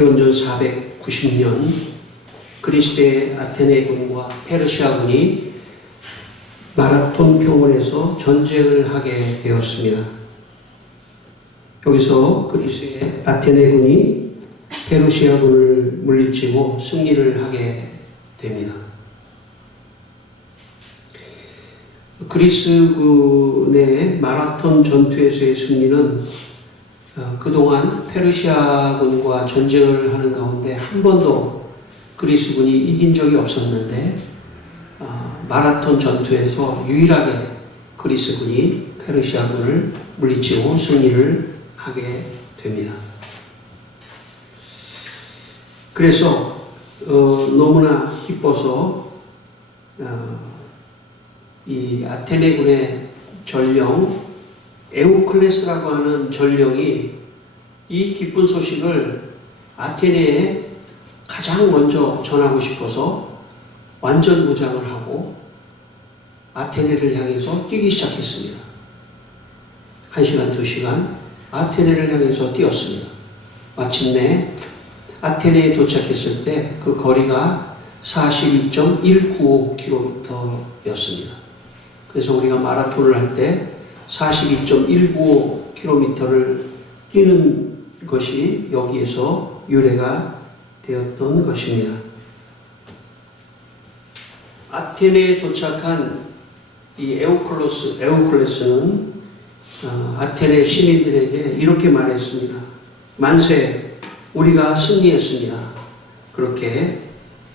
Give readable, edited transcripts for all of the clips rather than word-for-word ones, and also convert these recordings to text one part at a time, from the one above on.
기원전 490년 그리스의 아테네군과 페르시아군이 마라톤 평원에서 전쟁을 하게 되었습니다. 여기서 그리스의 아테네군이 페르시아군을 물리치고 승리를 하게 됩니다. 그리스군의 마라톤 전투에서의 승리는 그동안 페르시아군과 전쟁을 하는 가운데 한 번도 그리스군이 이긴 적이 없었는데 마라톤 전투에서 유일하게 그리스군이 페르시아군을 물리치고 승리를 하게 됩니다. 그래서 너무나 기뻐서 이 아테네군의 전령 에우클레스라고 하는 전령이 이 기쁜 소식을 아테네에 가장 먼저 전하고 싶어서 완전 무장을 하고 아테네를 향해서 뛰기 시작했습니다. 1시간, 2시간 아테네를 향해서 뛰었습니다. 마침내 아테네에 도착했을 때 그 거리가 42.195km였습니다. 그래서 우리가 마라톤을 할 때 42.195km를 뛰는 것이 여기에서 유래가 되었던 것입니다. 아테네에 도착한 이 에우클레스는 아테네 시민들에게 이렇게 말했습니다. 만세, 우리가 승리했습니다. 그렇게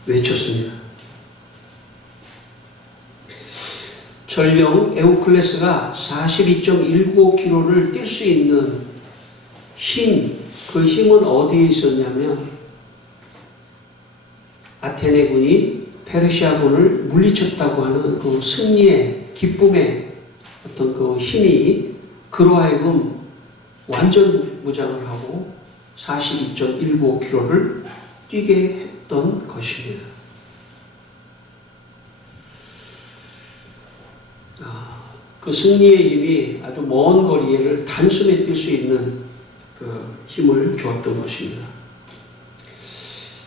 외쳤습니다. 전령 에우클레스가 42.195km를 뛸 수 있는 힘, 그 힘은 어디에 있었냐면 아테네군이 페르시아군을 물리쳤다고 하는 그 승리의 기쁨의 어떤 그 힘이 그로 하여금 완전 무장을 하고 42.195km를 뛰게 했던 것입니다. 그 승리의 힘이 아주 먼 거리를 단숨에 뛸 수 있는 그 힘을 주었던 것입니다.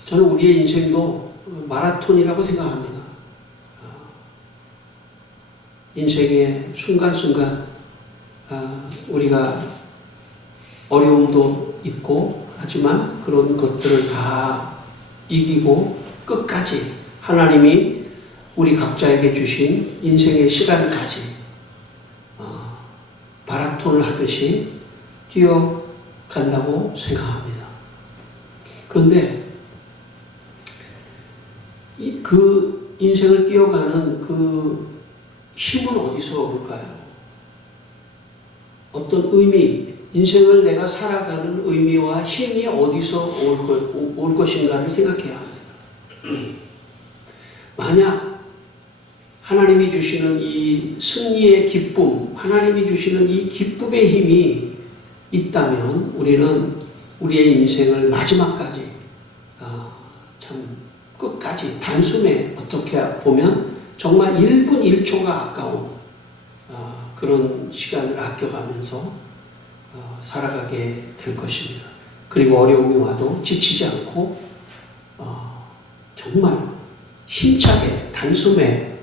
저는 우리의 인생도 마라톤이라고 생각합니다. 인생의 순간순간 우리가 어려움도 있고 하지만 그런 것들을 다 이기고 끝까지 하나님이 우리 각자에게 주신 인생의 시간까지 마라톤을 하듯이 뛰어간다고 생각합니다. 그런데 그 인생을 뛰어가는 그 힘은 어디서 올까요? 어떤 의미, 인생을 내가 살아가는 의미와 힘이 어디서 올 것인가를 생각해야 합니다. 만약 하나님이 주시는 이 승리의 기쁨, 하나님이 주시는 이 기쁨의 힘이 있다면 우리는 우리의 인생을 마지막까지 참 끝까지 단숨에 어떻게 보면 정말 1분 1초가 아까운 그런 시간을 아껴가면서 살아가게 될 것입니다. 그리고 어려움이 와도 지치지 않고 정말 힘차게 단숨에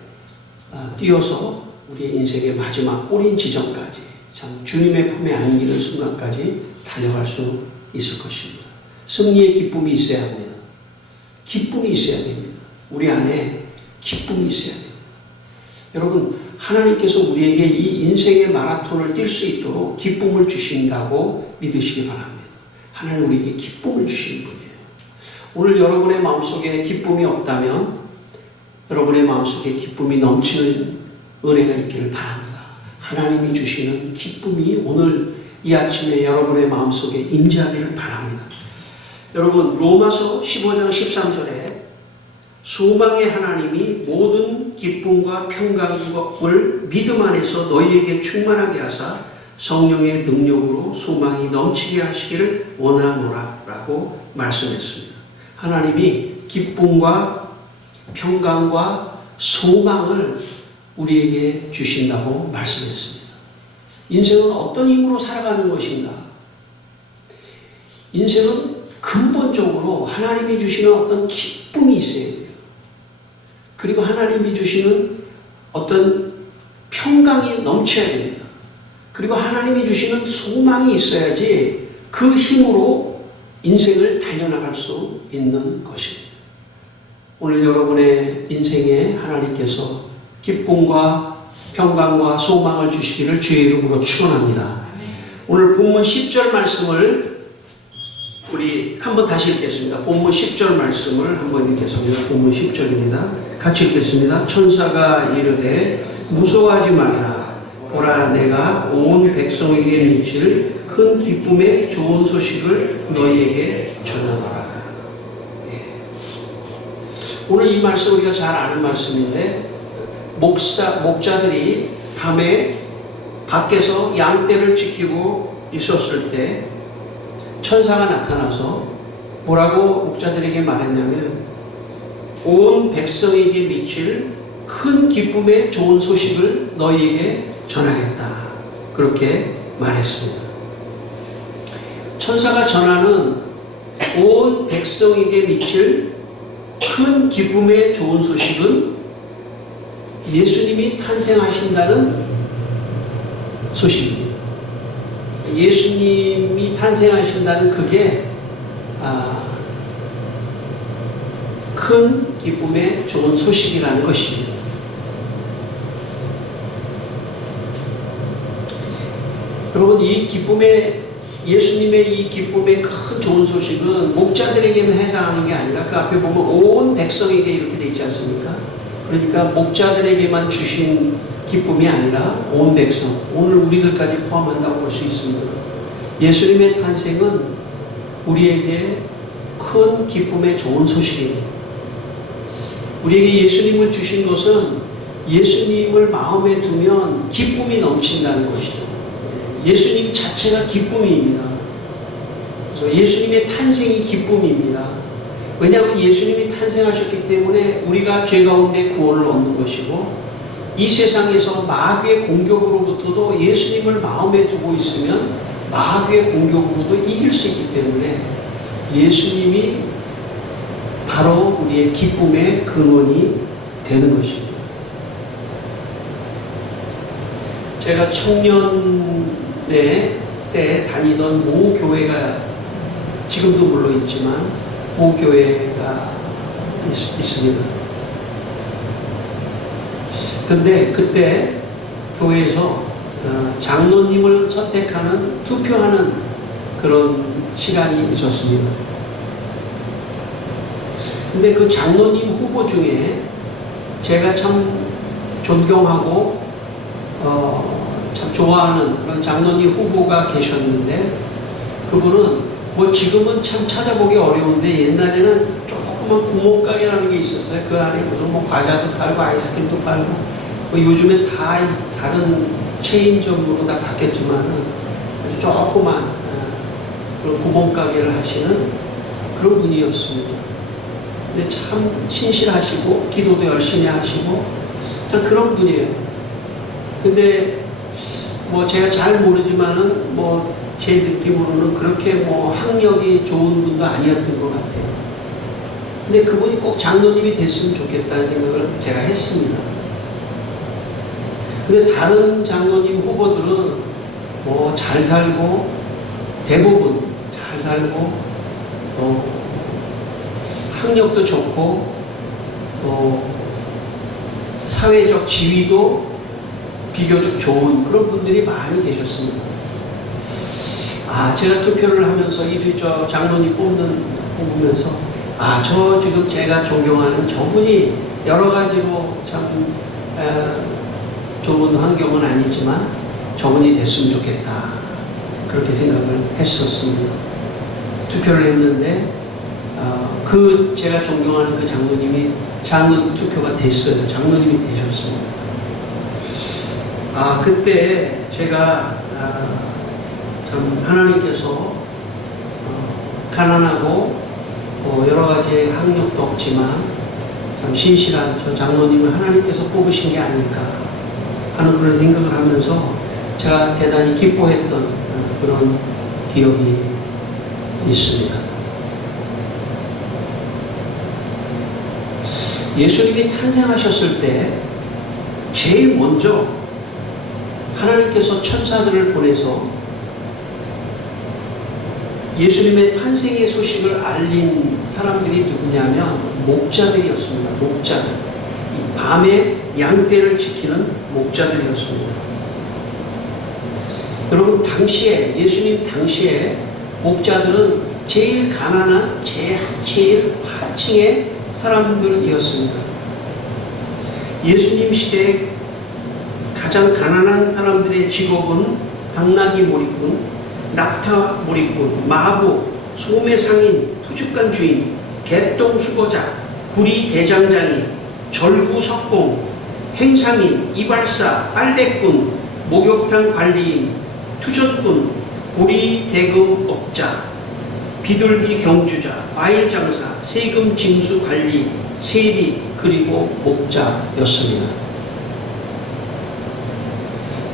뛰어서 우리의 인생의 마지막 꼬린 지점까지 참 주님의 품에 안기는 순간까지 달려갈 수 있을 것입니다. 승리의 기쁨이 있어야 합니다. 기쁨이 있어야 됩니다. 우리 안에 기쁨이 있어야 됩니다. 여러분, 하나님께서 우리에게 이 인생의 마라톤을 뛸 수 있도록 기쁨을 주신다고 믿으시기 바랍니다. 하나님 우리에게 기쁨을 주시는 분이에요. 오늘 여러분의 마음속에 기쁨이 없다면 여러분의 마음속에 기쁨이 넘치는 은혜가 있기를 바랍니다. 하나님이 주시는 기쁨이 오늘 이 아침에 여러분의 마음속에 임재하기를 바랍니다. 여러분, 로마서 15장 13절에 소망의 하나님이 모든 기쁨과 평강을 믿음 안에서 너희에게 충만하게 하사 성령의 능력으로 소망이 넘치게 하시기를 원하노라 라고 말씀했습니다. 하나님이 기쁨과 평강과 소망을 우리에게 주신다고 말씀했습니다. 인생은 어떤 힘으로 살아가는 것인가? 인생은 그 근본적으로 하나님이 주시는 어떤 기쁨이 있어야 돼요. 그리고 하나님이 주시는 어떤 평강이 넘쳐야 됩니다. 그리고 하나님이 주시는 소망이 있어야지 그 힘으로 인생을 달려나갈 수 있는 것입니다. 오늘 여러분의 인생에 하나님께서 기쁨과 평강과 소망을 주시기를 주의 이름으로 축원합니다. 오늘 본문 10절 말씀을 우리 한번 다시 읽겠습니다. 본문 10절 말씀을 한번 읽겠습니다. 본문 10절입니다. 같이 읽겠습니다. 천사가 이르되 무서워하지 말라. 보라, 내가 온 백성에게 미칠 큰 기쁨의 좋은 소식을 너희에게 전하노라. 예. 오늘 이 말씀 우리가 잘 아는 말씀인데, 목자들이 밤에 밖에서 양떼를 지키고 있었을 때 천사가 나타나서 뭐라고 목자들에게 말했냐면, 온 백성에게 미칠 큰 기쁨의 좋은 소식을 너희에게 전하겠다. 그렇게 말했습니다. 천사가 전하는 온 백성에게 미칠 큰 기쁨의 좋은 소식은 예수님이 탄생하신다는 소식입니다. 예수님이 탄생하신다는 그게 큰 기쁨의 좋은 소식이라는 것입니다. 여러분, 이 기쁨의, 예수님의 이 기쁨의 큰 좋은 소식은 목자들에게만 해당하는 게 아니라 그 앞에 보면 온 백성에게 이렇게 되어 있지 않습니까? 그러니까 목자들에게만 주신 기쁨이 아니라 온 백성, 오늘 우리들까지 포함한다고 볼 수 있습니다. 예수님의 탄생은 우리에게 큰 기쁨의 좋은 소식입니다. 우리에게 예수님을 주신 것은 예수님을 마음에 두면 기쁨이 넘친다는 것이죠. 예수님 자체가 기쁨입니다. 그래서 예수님의 탄생이 기쁨입니다. 왜냐하면 예수님이 탄생하셨기 때문에 우리가 죄 가운데 구원을 얻는 것이고, 이 세상에서 마귀의 공격으로부터도 예수님을 마음에 두고 있으면 마귀의 공격으로도 이길 수 있기 때문에 예수님이 바로 우리의 기쁨의 근원이 되는 것입니다. 제가 청년대 때 다니던 모 교회가 지금도 물론 있지만 모 교회가 있습니다. 근데 그때 교회에서 장로님을 선택하는, 투표하는 그런 시간이 있었습니다. 근데 그 장로님 후보 중에 제가 참 존경하고 참 좋아하는 그런 장로님 후보가 계셨는데, 그분은 뭐 지금은 참 찾아보기 어려운데 옛날에는 조그만 구멍가게라는 게 있었어요. 그 안에 무슨 뭐 과자도 팔고 아이스크림도 팔고, 뭐 요즘엔 다 다른 체인점으로 다 바뀌었지만은 아주 조그만 그런 구멍가게를 하시는 그런 분이었습니다. 근데 참 신실하시고 기도도 열심히 하시고 참 그런 분이에요. 근데 뭐 제가 잘 모르지만은 뭐 제 느낌으로는 그렇게 뭐 학력이 좋은 분도 아니었던 것 같아요. 근데 그분이 꼭 장로님이 됐으면 좋겠다는 생각을 제가 했습니다. 근데 다른 장로님 후보들은 뭐 잘 살고, 대부분 잘 살고, 또 학력도 좋고, 또 사회적 지위도 비교적 좋은 그런 분들이 많이 계셨습니다. 제가 투표를 하면서 저 장로님 뽑으면서 저 지금 제가 존경하는 저분이 여러 가지로 참 좋은 환경은 아니지만 저분이 됐으면 좋겠다, 그렇게 생각을 했었습니다. 투표를 했는데 제가 존경하는 그 장로님이 장로 투표가 됐어요. 장로님이 되셨습니다. 그때 제가 참 하나님께서 가난하고 여러 가지 학력도 없지만 참 신실한 저 장로님을 하나님께서 뽑으신 게 아닐까 하는 그런 생각을 하면서 제가 대단히 기뻐했던 그런 기억이 있습니다. 예수님이 탄생하셨을 때 제일 먼저 하나님께서 천사들을 보내서 예수님의 탄생의 소식을 알린 사람들이 누구냐면 목자들이었습니다. 목자들. 이 밤에 양떼를 지키는 목자들이었습니다. 여러분, 당시에, 예수님 당시에 목자들은 제일 가난한 제일 하층의 사람들이었습니다. 예수님 시대에 가장 가난한 사람들의 직업은 당나귀 몰이꾼, 낙타 몰이꾼, 마부, 소매 상인, 푸주간 주인, 개똥 수거자, 구리 대장장이, 절구 석공, 행상인, 이발사, 빨래꾼, 목욕탕 관리인, 투전꾼, 고리 대금업자, 비둘기 경주자, 과일 장사, 세금 징수 관리, 세리, 그리고 목자였습니다.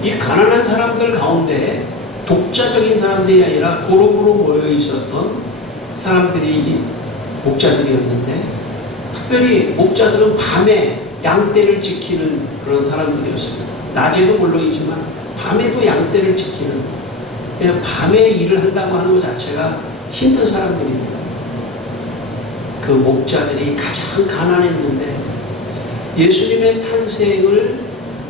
이 가난한 사람들 가운데 독자적인 사람들이 아니라 그룹으로 모여 있었던 사람들이 목자들이었는데, 특별히 목자들은 밤에 양떼를 지키는 그런 사람들이었습니다. 낮에도 물론이지만 밤에도 양떼를 지키는, 밤에 일을 한다고 하는 것 자체가 힘든 사람들입니다. 그 목자들이 가장 가난했는데 예수님의 탄생을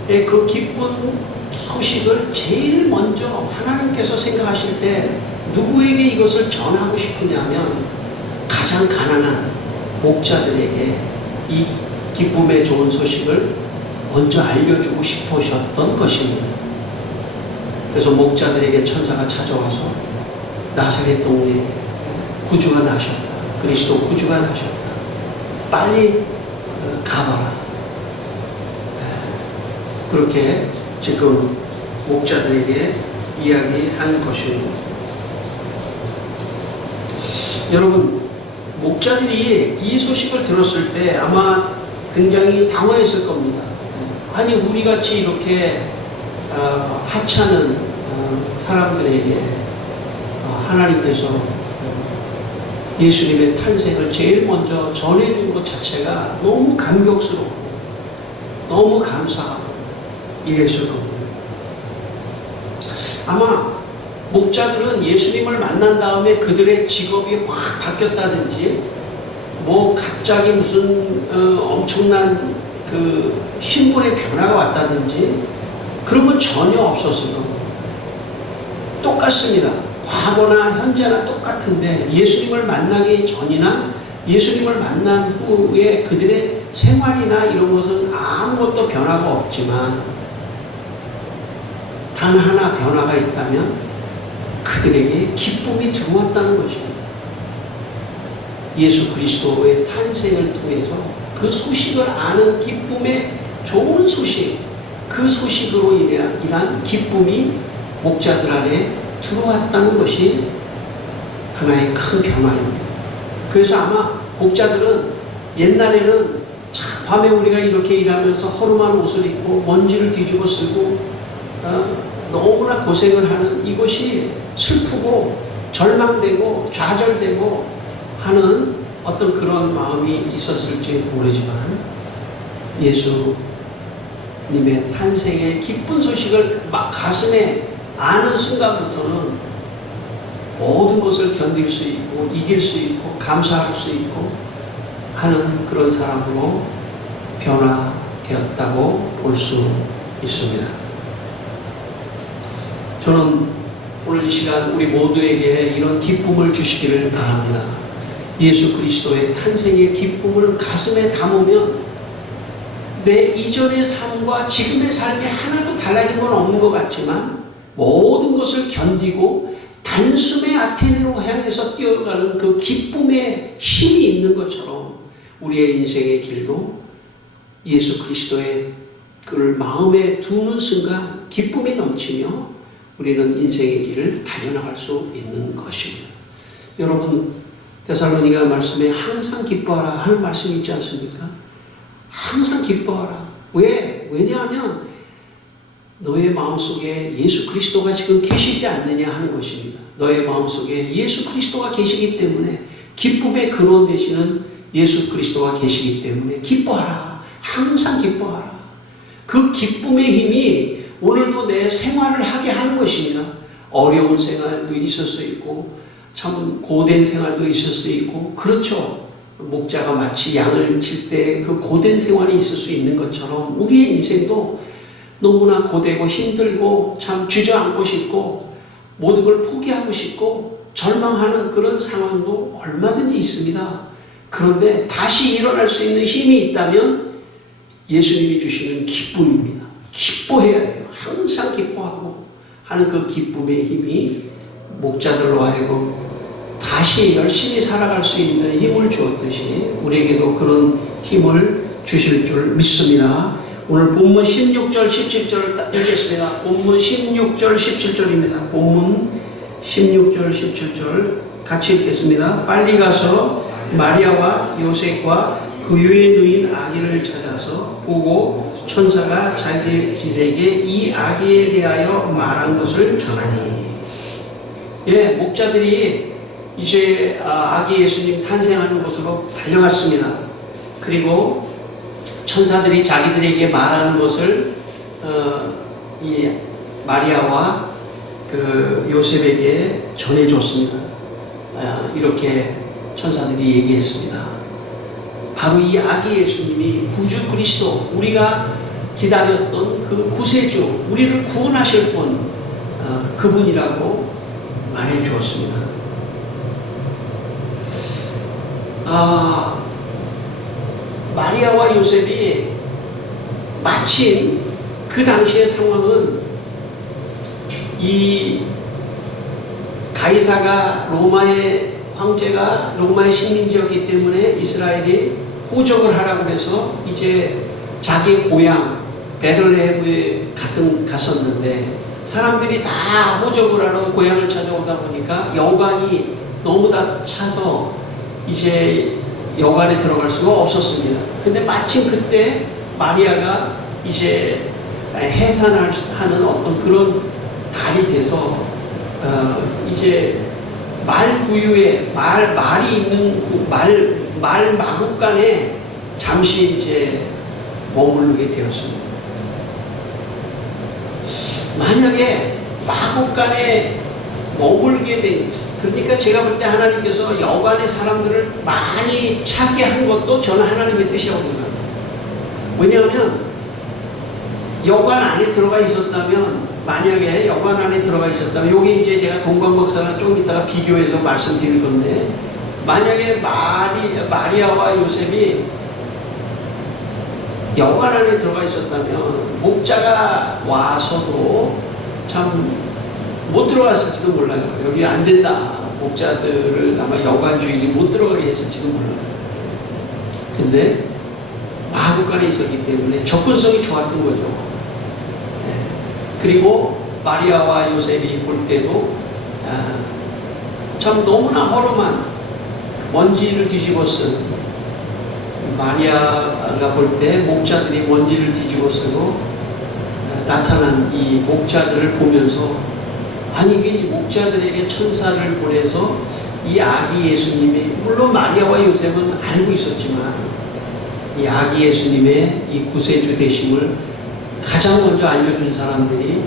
그 기쁜 소식을 제일 먼저 하나님께서 생각하실 때 누구에게 이것을 전하고 싶으냐면 가장 가난한 목자들에게 이 기쁨의 좋은 소식을 먼저 알려주고 싶으셨던 것입니다. 그래서 목자들에게 천사가 찾아와서 나사렛 동네에 구주가 나셨다. 그리스도 구주가 나셨다. 빨리 가봐라. 그렇게 지금 목자들에게 이야기한 것입니다. 여러분, 목자들이 이 소식을 들었을 때 아마 굉장히 당황했을 겁니다. 아니, 우리같이 이렇게 하찮은 사람들에게 하나님께서 예수님의 탄생을 제일 먼저 전해준 것 자체가 너무 감격스럽고 너무 감사하고 이랬을 겁니다. 아마 목자들은 예수님을 만난 다음에 그들의 직업이 확 바뀌었다든지 뭐 갑자기 무슨 엄청난 그 신분의 변화가 왔다든지 그런 건 전혀 없었을 겁니다. 똑같습니다. 과거나 현재나 똑같은데 예수님을 만나기 전이나 예수님을 만난 후에 그들의 생활이나 이런 것은 아무것도 변화가 없지만 단 하나 변화가 있다면 그들에게 기쁨이 들어왔다는 것입니다. 예수 그리스도의 탄생을 통해서 그 소식을 아는 기쁨의 좋은 소식, 그 소식으로 인한 기쁨이 목자들 안에 들어왔다는 것이 하나의 큰 변화입니다. 그래서 아마 목자들은 옛날에는 참 밤에 우리가 이렇게 일하면서 허름한 옷을 입고 먼지를 뒤집어 쓰고 너무나 고생을 하는 이것이 슬프고 절망되고 좌절되고 하는 어떤 그런 마음이 있었을지 모르지만 예수님의 탄생의 기쁜 소식을 막 가슴에 아는 순간부터는 모든 것을 견딜 수 있고 이길 수 있고 감사할 수 있고 하는 그런 사람으로 변화되었다고 볼 수 있습니다. 저는 오늘 이 시간 우리 모두에게 이런 기쁨을 주시기를 바랍니다. 예수 그리스도의 탄생의 기쁨을 가슴에 담으면 내 이전의 삶과 지금의 삶이 하나도 달라진 건 없는 것 같지만 모든 것을 견디고 단숨에 아테네로 향해서 뛰어가는 그 기쁨의 힘이 있는 것처럼 우리의 인생의 길도 예수 그리스도의 그를 마음에 두는 순간 기쁨이 넘치며 우리는 인생의 길을 달려나갈 수 있는 것입니다. 여러분, 데살로니가 말씀에 항상 기뻐하라 하는 말씀이 있지 않습니까? 항상 기뻐하라. 왜냐하면 너의 마음속에 예수 그리스도가 지금 계시지 않느냐 하는 것입니다. 너의 마음속에 예수 그리스도가 계시기 때문에 기쁨의 근원 되시는 예수 그리스도가 계시기 때문에 기뻐하라. 항상 기뻐하라. 그 기쁨의 힘이 오늘도 내 생활을 하게 하는 것입니다. 어려운 생활도 있을 수 있고 참 고된 생활도 있을 수 있고 그렇죠. 목자가 마치 양을 칠 때 그 고된 생활이 있을 수 있는 것처럼 우리의 인생도 너무나 고되고 힘들고 참 주저앉고 싶고 모든 걸 포기하고 싶고 절망하는 그런 상황도 얼마든지 있습니다. 그런데 다시 일어날 수 있는 힘이 있다면 예수님이 주시는 기쁨입니다. 기뻐해야 돼요. 항상 기뻐하고 하는 그 기쁨의 힘이 목자들로 하여금 다시 열심히 살아갈 수 있는 힘을 주었듯이 우리에게도 그런 힘을 주실 줄 믿습니다. 오늘 본문 16절 17절 읽겠습니다. 본문 16절 17절입니다. 본문 16절 17절 같이 읽겠습니다. 빨리 가서 마리아와 요셉과 그 위에 누인 아기를 찾아서 보고 천사가 자기들에게 이 아기에 대하여 말한 것을 전하니. 예, 목자들이 이제 아기 예수님 탄생하는 곳으로 달려갔습니다. 그리고 천사들이 자기들에게 말하는 것을 이 마리아와 그 요셉에게 전해줬습니다. 이렇게 천사들이 얘기했습니다. 바로 이 아기 예수님이 구주 그리스도, 우리가 기다렸던 그 구세주, 우리를 구원하실 분, 그분이라고 말해 주었습니다. 마리아와 요셉이 마침 그 당시의 상황은 이 가이사가 로마의 황제가 로마의 식민지였기 때문에 이스라엘이 호적을 하라고 해서 이제 자기의 고향 베들레헴에 갔었는데 사람들이 다 호적을 하러 고향을 찾아오다 보니까 여관이 너무 다 차서 이제 여관에 들어갈 수가 없었습니다. 근데 마침 그때 마리아가 이제 해산하는 어떤 그런 달이 돼서 이제 말 구유에 말이 있는 말 마국간에 잠시 이제 머무르게 되었습니다. 만약에 마국간에 머물게 된, 그러니까 제가 볼 때 하나님께서 여관의 사람들을 많이 차게 한 것도 저는 하나님의 뜻이라고 생각합니다. 왜냐하면 여관 안에 들어가 있었다면, 만약에 여관 안에 들어가 있었다면, 여기 이제 제가 동방박사랑 조금 이따가 비교해서 말씀드릴 건데, 만약에 마리아와 요셉이 여관 안에 들어가 있었다면 목자가 와서도 참 못 들어갔을지도 몰라요. 여기 안 된다. 목자들을 아마 여관 주인이 못 들어가게 했을지도 몰라요. 근데 마국간에 있었기 때문에 접근성이 좋았던 거죠. 네. 그리고 마리아와 요셉이 볼 때도 참 너무나 허름한 먼지를 뒤집어 쓴, 마리아가 볼 때 목자들이 먼지를 뒤집어 쓰고 나타난 이 목자들을 보면서, 아니 이 목자들에게 천사를 보내서 이 아기 예수님이, 물론 마리아와 요셉은 알고 있었지만 이 아기 예수님의 이 구세주 되심을 가장 먼저 알려준 사람들이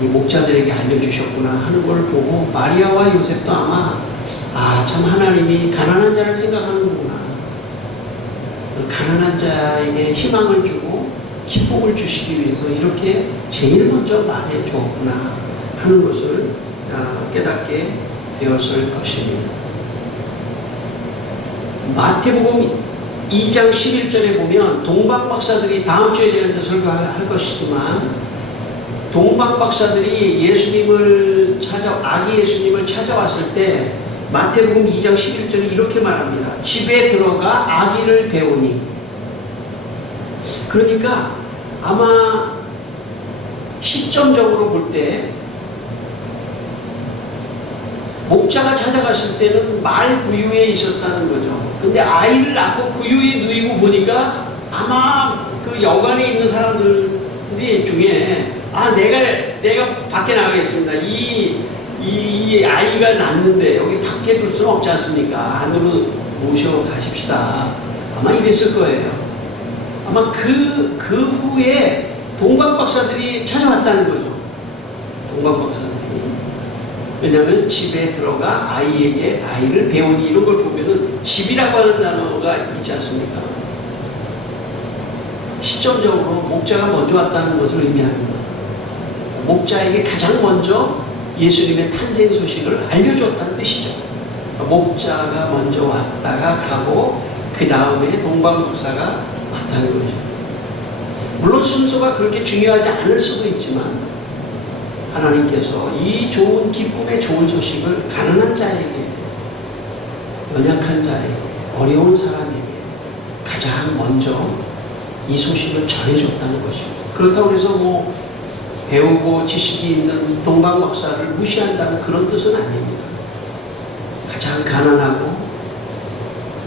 이 목자들에게 알려주셨구나 하는 걸 보고 마리아와 요셉도 아마 참 하나님이 가난한 자를 생각하는구나, 가난한 자에게 희망을 주고 기쁨을 주시기 위해서 이렇게 제일 먼저 말해 주었구나 하는 것을 깨닫게 되었을 것입니다. 마태복음 2장 11절에 보면, 동방박사들이 다음 주에 제가 이제 설교할 것이지만, 동방박사들이 아기 예수님을 찾아왔을 때 마태복음 2장 11절에 이렇게 말합니다. 집에 들어가 아기를 배우니. 그러니까 아마 시점적으로 볼 때 목자가 찾아갔을 때는 말 구유에 있었다는 거죠. 근데 아이를 낳고 구유에 누이고 보니까 아마 그 여관에 있는 사람들이 중에 내가 밖에 나가겠습니다. 이 아이가 낳는데 여기 밖에 둘 수는 없지 않습니까? 안으로 모셔 가십시다. 아마 이랬을 거예요. 아마 그 후에 동방 박사들이 찾아왔다는 거죠. 동방 박사들이. 왜냐하면 집에 들어가 아이를 배우니 이런 걸 보면은 집이라고 하는 단어가 있지 않습니까? 시점적으로 목자가 먼저 왔다는 것을 의미합니다. 목자에게 가장 먼저 예수님의 탄생 소식을 알려줬다는 뜻이죠. 목자가 먼저 왔다가 가고 그 다음에 동방박사가 왔다는 거죠. 물론 순서가 그렇게 중요하지 않을 수도 있지만 하나님께서 이 좋은 기쁨의 좋은 소식을 가난한 자에게, 연약한 자에게, 어려운 사람에게 가장 먼저 이 소식을 전해줬다는 것입니다. 그렇다고 해서 뭐 배우고 지식이 있는 동방박사를 무시한다는 그런 뜻은 아닙니다. 가장 가난하고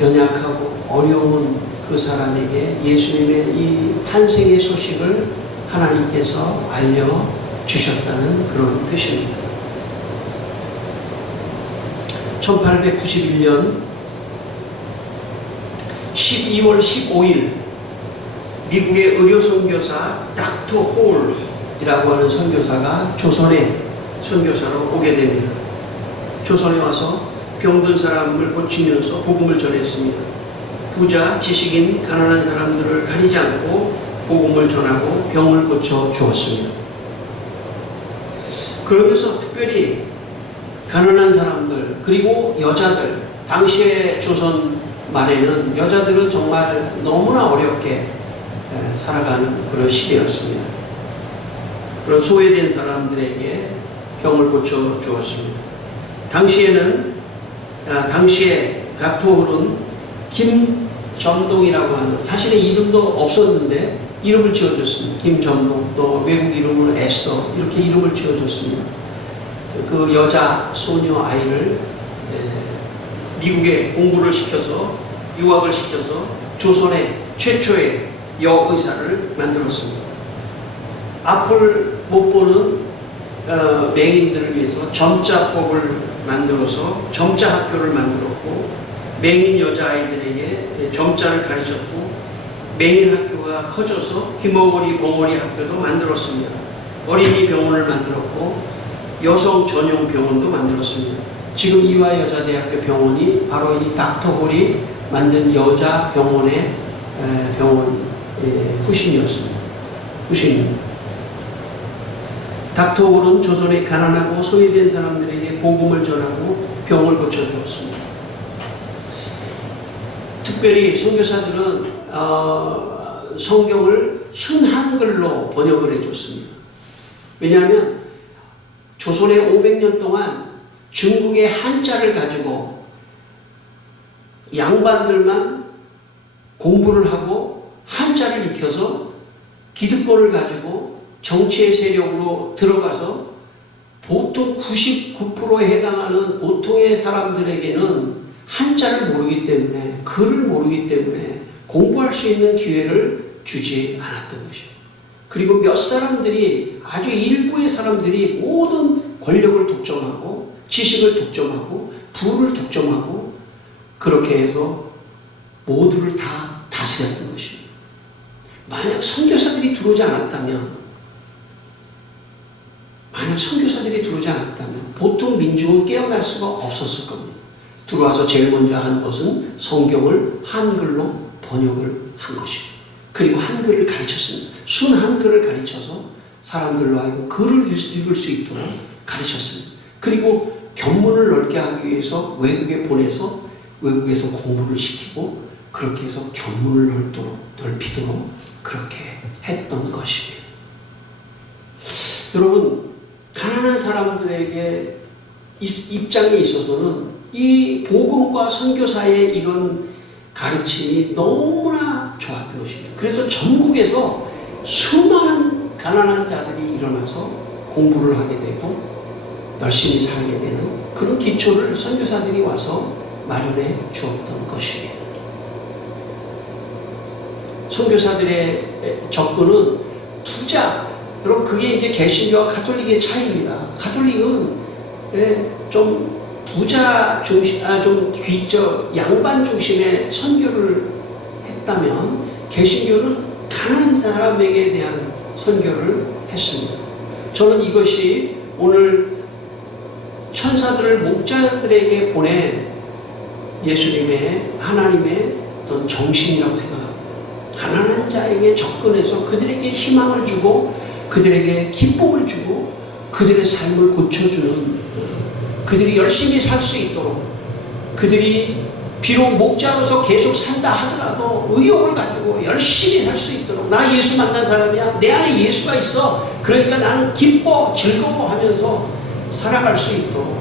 연약하고 어려운 그 사람에게 예수님의 이 탄생의 소식을 하나님께서 알려주셨다는 그런 뜻입니다. 1891년 12월 15일 미국의 의료선교사 닥터 홀이라고 하는 선교사가 조선에 선교사로 오게 됩니다. 조선에 와서 병든 사람을 고치면서 복음을 전했습니다. 부자, 지식인, 가난한 사람들을 가리지 않고 복음을 전하고 병을 고쳐 주었습니다. 그러면서 특별히 가난한 사람들 그리고 여자들, 당시의 조선 말에는 여자들은 정말 너무나 어렵게 살아가는 그런 시대였습니다. 그런 소외된 사람들에게 병을 고쳐 주었습니다. 당시에 닥터홀은 김점동이라고 하는, 사실은 이름도 없었는데 이름을 지어줬습니다. 김점동, 또 외국 이름은 에스더, 이렇게 이름을 지어줬습니다. 그 여자 소녀 아이를 미국에 공부를 시켜서, 유학을 시켜서 조선의 최초의 여의사를 만들었습니다. 앞을 못 보는 맹인들을 위해서 점자법을 만들어서 점자 학교를 만들었고, 맹인 여자아이들에게 점자를 가르쳤고, 맹인 학교가 커져서 귀머거리 봉어리 학교도 만들었습니다. 어린이 병원을 만들었고 여성 전용 병원도 만들었습니다. 지금 이화여자대학교 병원이 바로 이 닥터 홀이 만든 여자 병원의 후신이었습니다. 후신입니다. 닥터 홀은 조선의 가난하고 소외된 사람들에게 복음을 전하고 병을 고쳐주었습니다. 특별히 선교사들은 성경을 순한글로 번역을 해줬습니다. 왜냐하면 조선의 500년 동안 중국의 한자를 가지고 양반들만 공부를 하고 한자를 익혀서 기득권을 가지고 정치의 세력으로 들어가서 보통 99%에 해당하는 보통의 사람들에게는 한자를 모르기 때문에, 글을 모르기 때문에 공부할 수 있는 기회를 주지 않았던 것이에요. 그리고 몇 사람들이, 아주 일부의 사람들이 모든 권력을 독점하고 지식을 독점하고 부를 독점하고 그렇게 해서 모두를 다 다스렸던 것이에요. 만약 선교사들이 들어오지 않았다면 보통 민중은 깨어날 수가 없었을 겁니다. 들어와서 제일 먼저 한 것은 성경을 한글로 번역을 한 것이에요. 그리고 한글을 가르쳤습니다. 순한글을 가르쳐서 사람들로 하여금 글을 읽을 수 있도록 가르쳤습니다. 그리고 견문을 넓게 하기 위해서 외국에 보내서 외국에서 공부를 시키고 그렇게 해서 견문을 넓히도록 그렇게 했던 것입니다. 여러분, 가난한 사람들에게 입장에 있어서는 이 복음과 선교사의 이런 가르침이 너무나 좋았던 것입니다. 그래서 전국에서 수많은 가난한 자들이 일어나서 공부를 하게 되고 열심히 살게 되는 그런 기초를 선교사들이 와서 마련해 주었던 것입니다. 선교사들의 접근은 부자, 여러분 그게 이제 개신교와 가톨릭의 차이입니다. 가톨릭은 좀 부자 중심, 좀 양반 중심의 선교를 했다면 개신교는 가난한 사람에게 대한 선교를 했습니다. 저는 이것이 오늘 천사들을 목자들에게 보낸 예수님의 하나님의 어떤 정신이라고 생각합니다. 가난한 자에게 접근해서 그들에게 희망을 주고 그들에게 기쁨을 주고 그들의 삶을 고쳐주는, 그들이 열심히 살 수 있도록, 그들이 비록 목자로서 계속 산다 하더라도 의욕을 가지고 열심히 살 수 있도록, 나 예수 만난 사람이야, 내 안에 예수가 있어, 그러니까 나는 기뻐 즐거워하면서 살아갈 수 있도록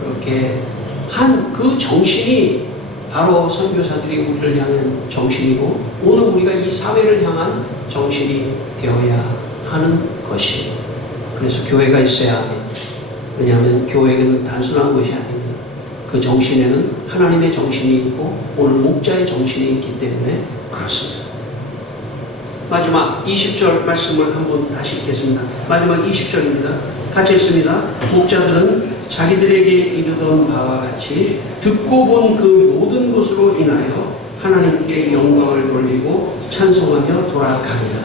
그렇게 한 그 정신이 바로 선교사들이 우리를 향한 정신이고 오늘 우리가 이 사회를 향한 정신이 되어야 하는 것이에요. 그래서 교회가 있어야 합니다. 왜냐하면 교회는 단순한 것이 아닙니다. 그 정신에는 하나님의 정신이 있고 오늘 목자의 정신이 있기 때문에 그렇습니다. 마지막 20절 말씀을 한번 다시 읽겠습니다. 마지막 20절입니다. 같이 읽습니다. 목자들은 자기들에게 이르던 바와 같이 듣고 본 그 모든 것으로 인하여 하나님께 영광을 돌리고 찬송하며 돌아가니라.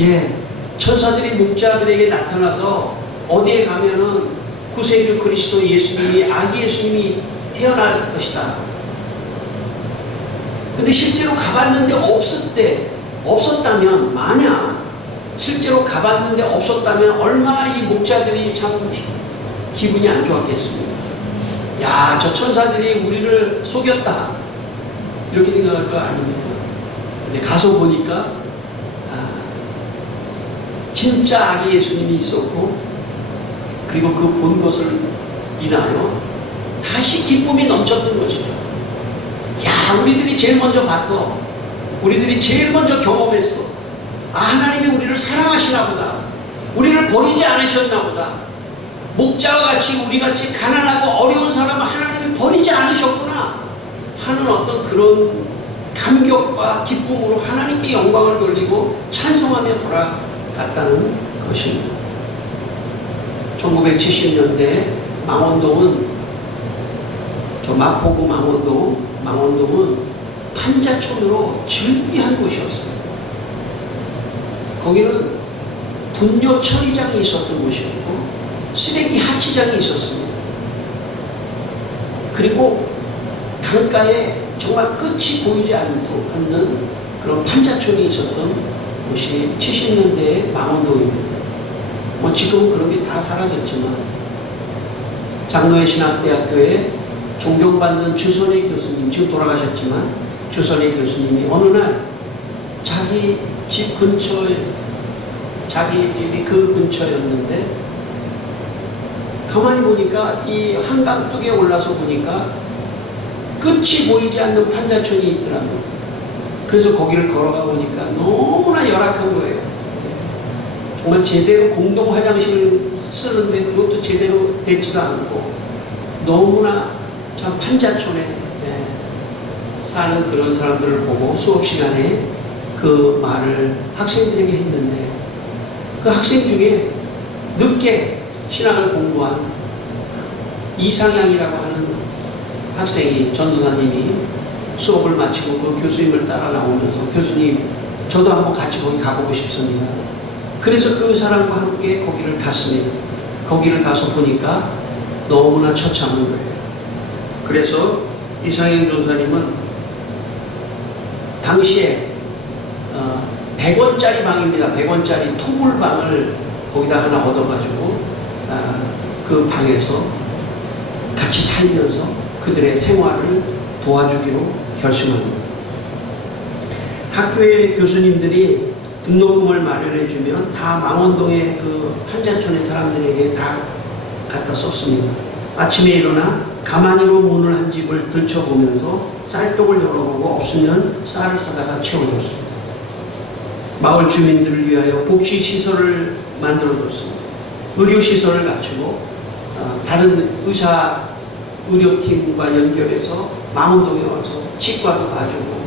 예, 천사들이 목자들에게 나타나서 어디에 가면은 구세주 그리스도 예수님이, 아기 예수님이 태어날 것이다. 근데 실제로 가봤는데 없었다면, 만약 실제로 가봤는데 없었다면 얼마나 이 목자들이 참 기분이 안 좋았겠습니까? 야, 저 천사들이 우리를 속였다, 이렇게 생각할 거 아닙니까? 근데 가서 보니까 진짜 아기 예수님이 있었고, 그리고 그 본 것을 인하여 다시 기쁨이 넘쳤던 것이죠. 야, 우리들이 제일 먼저 봤어. 우리들이 제일 먼저 경험했어. 하나님이 우리를 사랑하시나 보다. 우리를 버리지 않으셨나 보다. 목자와 같이 우리같이 가난하고 어려운 사람을 하나님이 버리지 않으셨구나 하는 어떤 그런 감격과 기쁨으로 하나님께 영광을 돌리고 찬송하며 돌아갔다는 것입니다. 1970년대 망원동은, 저 마포구 망원동은 판자촌으로 즐기한 곳이었어요. 거기는 분뇨 처리장이 있었던 곳이었고 쓰레기 하치장이 있었습니다. 그리고 강가에 정말 끝이 보이지 않는 그런 판자촌이 있었던 곳이 70년대의 망원동입니다. 뭐 지금은 그런 게 다 사라졌지만, 장로회 신학대학교에 존경받는 주선희 교수님, 지금 돌아가셨지만 주선희 교수님이 어느 날 자기 집 근처에, 자기 집이 그 근처였는데 가만히 보니까 이 한강 뚝에 올라서 보니까 끝이 보이지 않는 판자촌이 있더라고요. 그래서 거기를 걸어가 보니까 너무나 열악한 거예요. 정말 제대로 공동 화장실을 쓰는데 그것도 제대로 되지도 않고 너무나 참 판자촌에 사는 그런 사람들을 보고 수업 시간에 그 말을 학생들에게 했는데, 그 학생 중에 늦게 신학을 공부한 이상향이라고 하는 학생이, 전도사님이 수업을 마치고 그 교수님을 따라 나오면서, 교수님, 저도 한번 같이 거기 가보고 싶습니다. 그래서 그 사람과 함께 거기를 갔습니다. 거기를 가서 보니까 너무나 처참한 거예요. 그래서 이상향 전사님은 당시에 100원짜리 방입니다. 100원짜리 토불방을 거기다 하나 얻어가지고 그 방에서 같이 살면서 그들의 생활을 도와주기로 결심합니다. 학교의 교수님들이 등록금을 마련해주면 다 망원동의 그 판자촌의 사람들에게 다 갖다 썼습니다. 아침에 일어나 가만히로 문을 한 집을 들춰보면서 쌀떡을 열어보고 없으면 쌀을 사다가 채워줬습니다. 마을 주민들을 위하여 복지시설을 만들어줬습니다. 의료시설을 갖추고 다른 의료팀과 연결해서 망원동에 와서 치과도 봐주고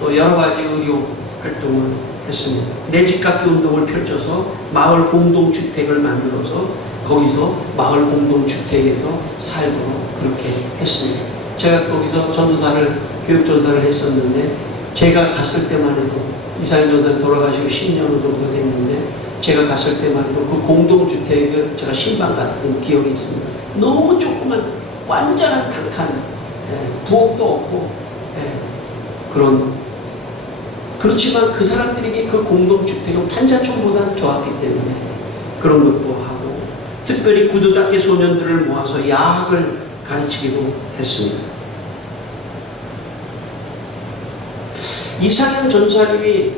또 여러가지 의료 활동을 했습니다. 내집갖기 운동을 펼쳐서 마을 공동주택을 만들어서 거기서 마을 공동주택에서 살도록 그렇게 했습니다. 제가 거기서 전도사를, 교육전사를 했었는데, 제가 갔을 때만 해도, 이사연 전사님 돌아가시고 10년 정도 됐는데, 제가 갔을 때만 해도 그 공동주택을 제가 신방 갔던 기억이 있습니다. 너무 조그만, 완전한 단칸, 부엌도 없고, 그렇지만 그 사람들에게 그 공동주택은 판자촌보다 좋았기 때문에 그런 것도 하고, 특별히 구두닦이 소년들을 모아서 야학을 가르치기도 했습니다. 이상현 전사님이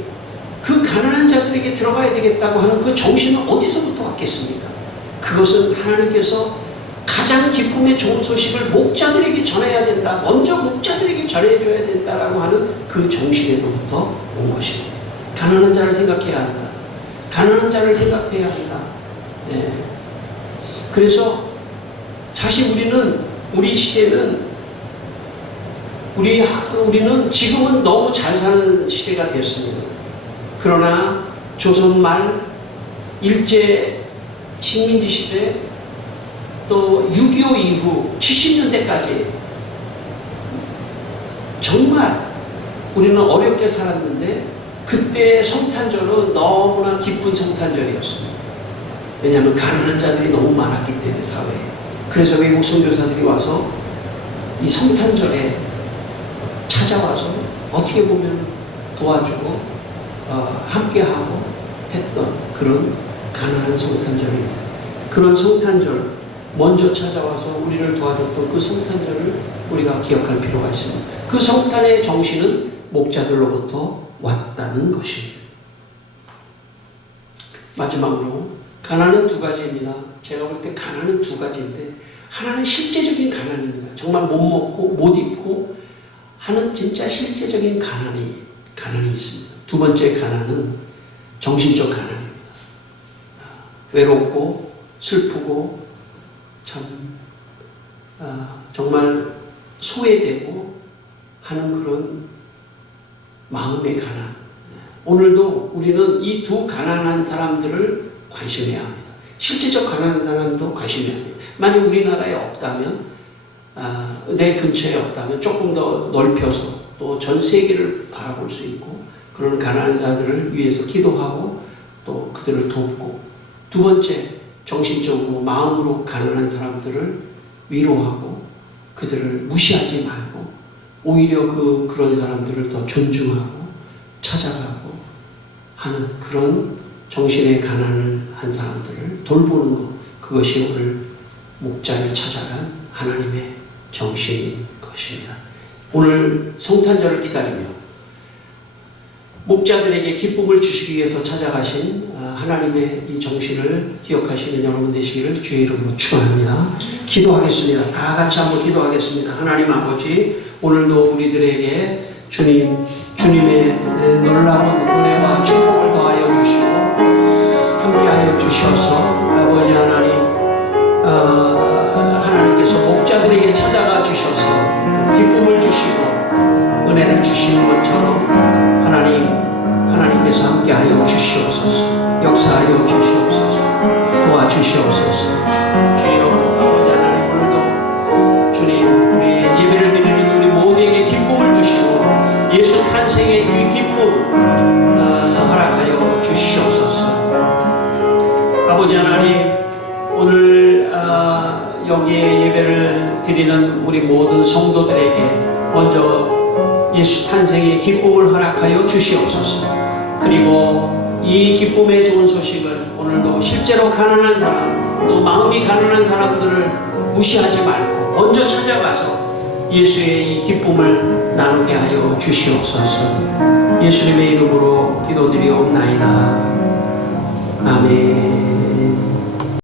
그 가난한 자들에게 들어가야 되겠다고 하는 그 정신은 어디서부터 왔겠습니까? 그것은 하나님께서 가장 기쁨의 좋은 소식을 목자들에게 전해야 된다, 먼저 목자들에게 전해줘야 된다라고 하는 그 정신에서부터 온 것입니다. 가난한 자를 생각해야 한다. 가난한 자를 생각해야 한다. 그래서 사실 우리 시대는 우리는 지금은 너무 잘 사는 시대가 되었습니다. 그러나 조선 말 일제 식민지 시대, 또 6.25 이후 70년대까지 정말 우리는 어렵게 살았는데, 그때 성탄절은 너무나 기쁜 성탄절이었습니다. 왜냐하면 가난한 자들이 너무 많았기 때문에, 사회에. 그래서 외국 선교사들이 와서 이 성탄절에 찾아와서 어떻게 보면 도와주고 함께하고 했던 그런 가난한 성탄절입니다. 그런 성탄절, 먼저 찾아와서 우리를 도와줬던 그 성탄절을 우리가 기억할 필요가 있습니다. 그 성탄의 정신은 목자들로부터 왔다는 것입니다. 마지막으로 가난은 두 가지입니다. 제가 볼 때 가난은 두 가지인데, 하나는 실제적인 가난입니다. 정말 못 먹고 못 입고 하는 진짜 실제적인 가난이 있습니다. 두 번째 가난은 정신적 가난입니다. 외롭고 슬프고 참 정말 소외되고 하는 그런 마음의 가난. 오늘도 우리는 이 두 가난한 사람들을 관심해야 합니다. 실제적 가난한 사람도 관심해야 합니다. 만약 우리나라에 없다면, 내 근처에 없다면 조금 더 넓혀서 또 전 세계를 바라볼 수 있고, 그런 가난한 자들을 위해서 기도하고 또 그들을 돕고, 두 번째 정신적으로 마음으로 가난한 사람들을 위로하고 그들을 무시하지 말고 오히려 그런 사람들을 더 존중하고 찾아가고 하는 그런 정신의 가난을 한 사람들을 돌보는 것, 그것이 오늘 목자를 찾아간 하나님의 정신인 것입니다. 오늘 성탄절을 기다리며 목자들에게 기쁨을 주시기 위해서 찾아가신 하나님의 이 정신을 기억하시는 여러분 되시기를 주의 이름으로 축원합니다. 기도하겠습니다. 다 같이 한번 기도하겠습니다. 하나님 아버지, 오늘도 우리들에게 주님의 놀라운 은혜와 축복을 더하여 주시고 함께하여 주셔서 아버지 하나님, 하나님께서 목자들에게 찾아가 주셔서 기쁨을 주시고 은혜를 주시는 것처럼 하나님께서 함께하여 주시옵소서. 역사하여 주시옵소서. 도와주시옵소서. 주여 아버지 하나님, 오늘도 주님 우리 예배를 드리는 우리 모두에게 기쁨을 주시고 예수 탄생의 그 기쁨 허락하여 주시옵소서. 아버지 하나님, 오늘 여기에 예배를 드리는 우리 모든 성도들에게 먼저 예수 탄생의 기쁨을 허락하여 주시옵소서. 그리고 이 기쁨의 좋은 소식을 오늘도 실제로 가난한 사람, 또 마음이 가난한 사람들을 무시하지 말고 먼저 찾아가서 예수의 이 기쁨을 나누게 하여 주시옵소서. 예수님의 이름으로 기도드리옵나이다. 아멘.